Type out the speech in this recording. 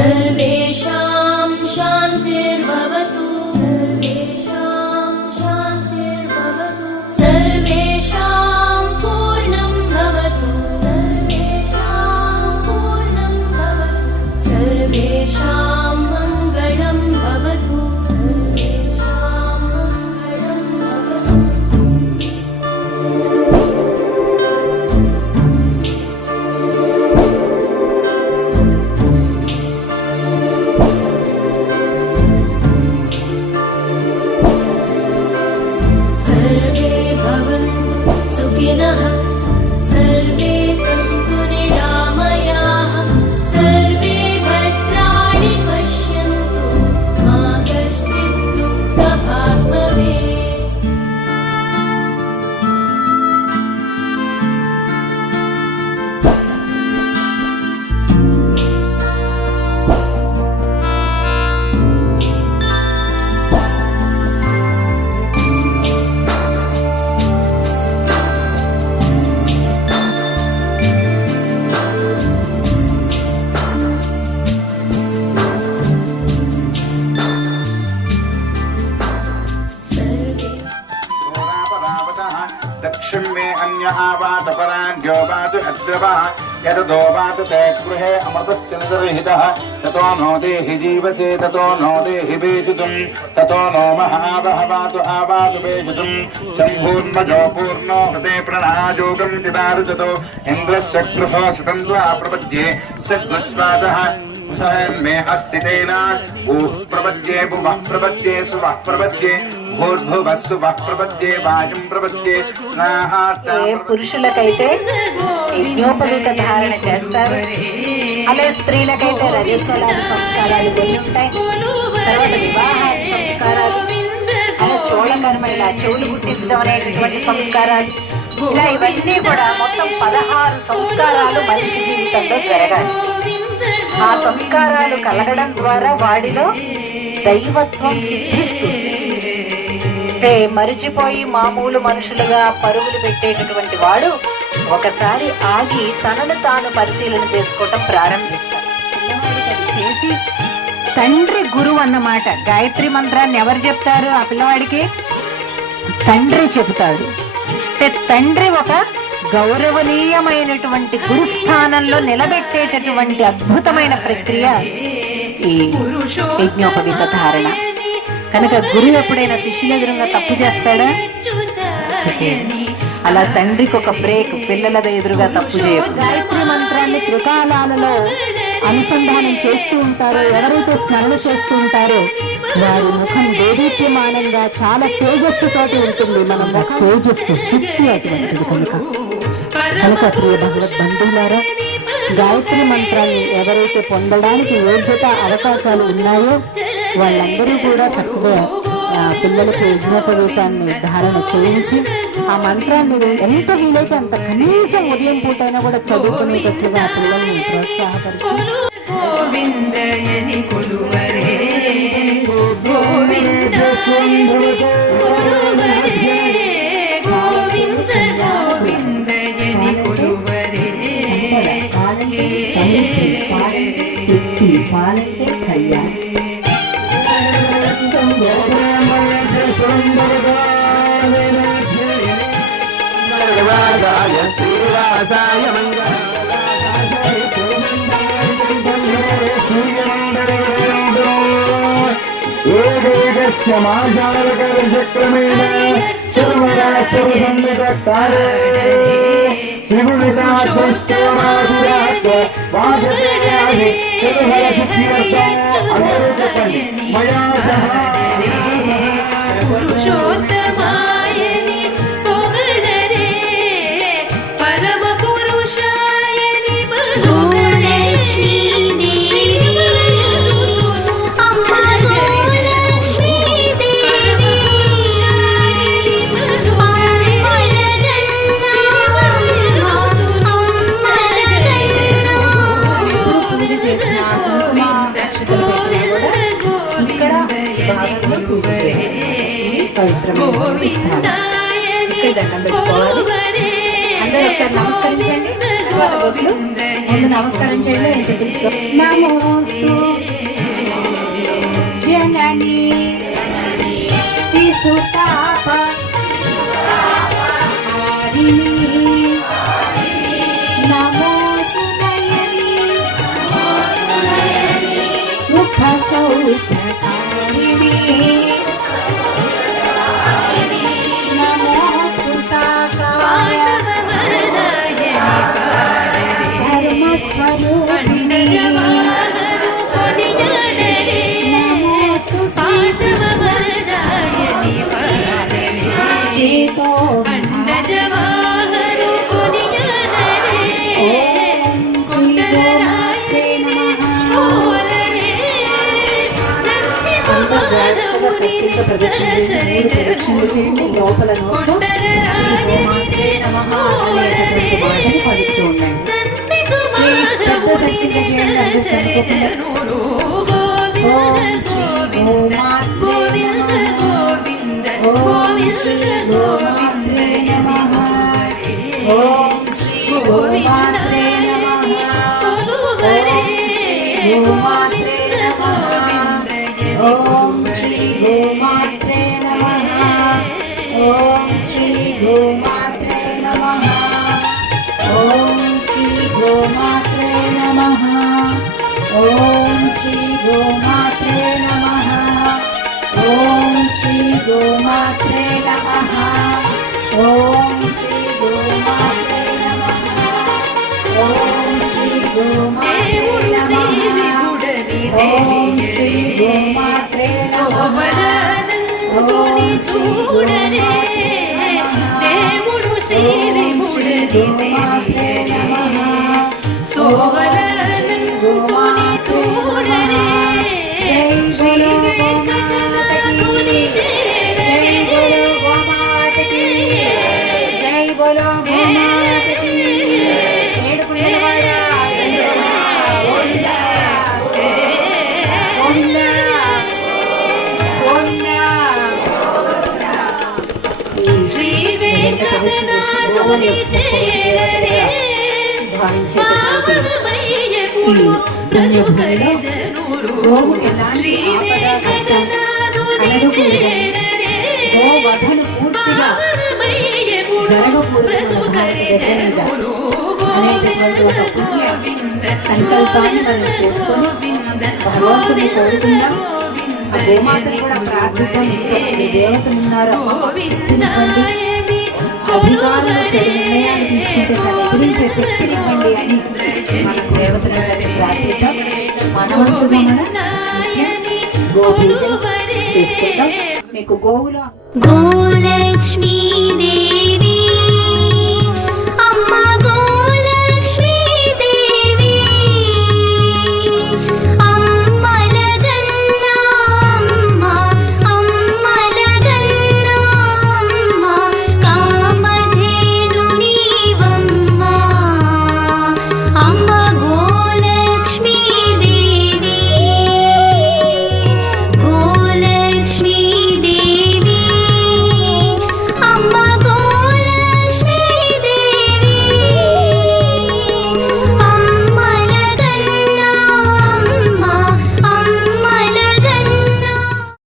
सर्वेषां शान्तिर्भवतु सर्वेषां शान्तिर्भवतु सर्वेषां पूर्णं भवतु सर्वेषां पूर्णं भवतु सर्वेषां मङ्गलं भवतु सर्वेषां मङ्गलं भवतु। सर्वे भवन्तु सुखिनः सर्वे सन्तु निरामयाः सर्वे भद्राणि पश्यन्तु मा कश्चित् दुःखभाग् भवेत्। दक्षिण में अन्य आवात परान्यो वात अद्रवा यदो वात ते गृहे अमृतस्य निदर्हितः ततो नो देहि जीवसे ततो नो देहि वेशितुं ततो नो महावहवातु आवातु वेशितुं सम्भूर्मजो पूर्णो हृदे प्रणायोगं चिदार्चतो इन्द्रस्य गृहो शतन्द्वा प्रपद्ये सद्विश्वासः मे अस्ति तेन ऊः प्रपद्ये भुवः प्रपद्ये सुवः प्रपद्ये పురుషులకైతే యజ్ఞోపవీత ధారణ చేస్తారు, అలాగే స్త్రీలకైతే రజస్వలాది సంస్కారాలు కొన్ని ఉంటాయి. తర్వాత వివాహాది సంస్కారాలు, అలా చోళకర్మ, ఇలా చెవులు గుట్టించడం అనేటటువంటి సంస్కారాలు, ఇలా ఇవన్నీ కూడా మొత్తం 16 సంస్కారాలు మనిషి జీవితంలో జరగాలి. ఆ సంస్కారాలు కలగడం ద్వారా వాడిలో దైవత్వం సిద్ధిస్తుంది. మరిచిపోయి మామూలు మనుషులుగా పరుగులు పెట్టేటటువంటి వాడు ఒకసారి ఆగి తనను తాను పరిశీలన చేసుకోవటం ప్రారంభిస్తాడు. పిల్లవాడికి అది చేసి తండ్రి గురువు అన్నమాట. గాయత్రి మంత్రాన్ని ఎవరు చెప్తారు? ఆ పిల్లవాడికి తండ్రి చెబుతాడు. తండ్రి ఒక గౌరవనీయమైనటువంటి గురుస్థానంలో నిలబెట్టేటటువంటి అద్భుతమైన ప్రక్రియ ఈ యజ్ఞోపవీత ధారణ. కనుక గురువు ఎప్పుడైనా శిష్యుల ఎదురుగా తప్పు చేస్తాడా? అలా తండ్రికి ఒక బ్రేక్, పిల్లల ఎదురుగా తప్పు చేయదు. గాయత్రి మంత్రాన్ని త్రికాలాలలో అనుసంధానం చేస్తూ ఉంటారో, ఎవరైతే స్మరణ చేస్తూ ఉంటారో వారి ముఖం దేదీప్యమానంగా చాలా తేజస్సుతోటి ఉంటుంది. మన తేజస్సు శక్తి అటువంటిది. కనుక ప్రియ భగవద్ బంధువులారా, గాయత్రి మంత్రాన్ని ఎవరైతే పొందడానికి యోగ్యత అవకాశాలు ఉన్నాయో వాళ్ళందరూ కూడా చక్కగా పిల్లలకు యజ్ఞోపవీతాన్ని ధారణ చేయించి ఆ మంత్రాన్ని ఎంత వీలైతే అంత కనీసం ఉదయం పూటైనా కూడా చదువుకునేటట్లుగా ఆ పిల్లల్ని ప్రోత్సాహపరిచి పాలంటే కళ్యాణ్ శ్రీవాసాయ ఏకైకస్య మాజాలకరచక్రమేణ సర్వరాశవసంగతకారే త్రిగుణితాత్మష్టమాధురాత్మ వాజపేయాది చతుహర సిద్ధిరత్నం. అందరూ చెప్పండి. మయా సహా పురుషోత్తమాయని పొగడరే పరమ పురుషాయని లక్ష్మీ పూజ చేసిన కుంకుమ అక్షతలు పెట్టినా కూడా ఇక్కడ ఈ భాగంలో పూజ చేయాలి. ఇది పవిత్రమైన స్థానం. ఇక్కడ దండం పెట్టుకోవాలి. అందరూ ఒకసారి నమస్కరించండి. తర్వాత బొట్లు ముందు నమస్కారం చేయండి, నేను చెప్పిస్తాను. నమోస్తు జనని శిశుతాప హారిణి నమోసు నయని సుఖ సౌఖ్యకారిణి నమోస్తు సాకాయ ధర్మస్వరూపిణి నమోస్తు శ్రీకృష్ణ చేతో ఓం శ్రీ గోమాత్రే నమః. అందరూ జాగ్రత్తగా శక్తితో ప్రదక్షిణ చేయండి. 3 ప్రదక్షిణలు చేయండి. లోపల నోట్లో శ్రీ గోమాత్రే నమః అనేటటువంటి మాటని పలుకుతూ ఉండండి. శ్రీ పెద్ద శక్తితో చేయండి. అందరూ చదువుకోకుండా ఓం శ్రీ గోమాత్రే నమః. ఓం శ్రీ గోమాత్రే నమః. ఓం శ్రీ గోమాత్రే నమః. ఓం శ్రీ గోమాత్రే నమః. ఓం శ్రీ గోమాత్రే నమః. ఓం శ్రీ గోమాత్రే నమః. ఓం శ్రీ గోమాత్రే నమః. ఓం శ్రీ గోమాత్రే నమః. ఓం శ్రీ గోమాత్రే నమః. ఓం శ్రీ గోమాత్రే నమః. ఓం శ్రీ గోమాత్రే నమః. ఓం శ్రీ గోమాత్రే నమః. జై బోలో గోమాతకి. ఏడుకుండలవాడ గోవిందా గోవిందా గోవిందా. శ్రీ వెంకటేశ్వర గోవుని యొక్క దేవతగా భావించేటటువంటి ఈ పుణ్యభూమిలో గోవు ఎలాంటి ఆపద కష్టం కలగకూడదని, గోవధను పూర్తిగా జరగకూడదు మన భారత గడ్డ మీద అనేటటువంటి ఒక పుణ్య సంకల్పాన్ని మనం చేసుకొని భగవంతుని కోరుకుందాం. ఆ గోమాతను కూడా ప్రార్థిద్దాం. ఎంతమంది దేవతలు ఉన్నారో శక్తినివ్వండి, అధికారులు చెడు నిర్ణయాలు తీసుకుంటే దాన్ని ఎదిరించే శక్తినివ్వండి అని మనం దేవతలందరినీ ప్రార్థిద్దాం. మనవంతుగా మనం గోపూజ చేసుకుందాం. మీకు గోవులో గోలక్ష్మీ